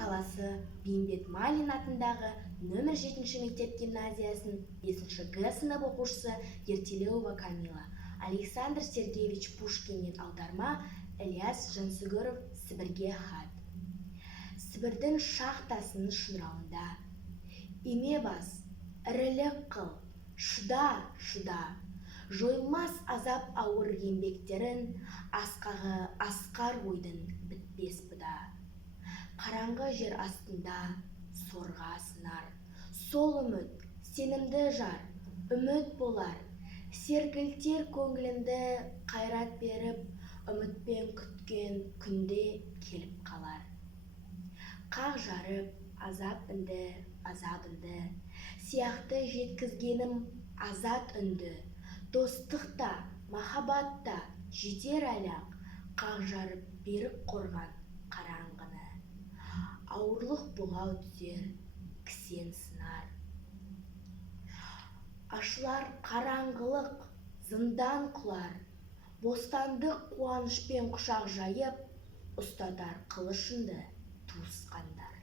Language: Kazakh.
қаласы Бейімбет Майлин атындағы нөмір 7 мектеп гимназиясын 5 Г сынып оқушысы Ертелеуова Камила, Александр Сергеевич Пушкиннен аударма, Ілияс Жансүгіров Сібірге хат. Сібірдің шахтасының шыңырауында име бас, ірілік қыл, шыда, жойылмас азап ауыр еңбектерін, асқағы асқар ойдың бітпес бұда. Қараңғы жер астында сорға сынар, сол үміт, сенімді жар, үміт болар, сергілтер көңілімді қайрат беріп, үмітпен күткен күнде келіп қалар. Қақ жарып, азап үнді, сияқты жеткізгенім азат үнді, достықта, махаббатта жетер әлі-ақ, қақ жарып беріп қорған қараңғыны. Ауырлық бұғау түсер, кісен сынар. Ашылар қараңғылық, зындан құлар, бостандық қуанышпен құшақ жайып, ұстатар қылышынды туысқандар.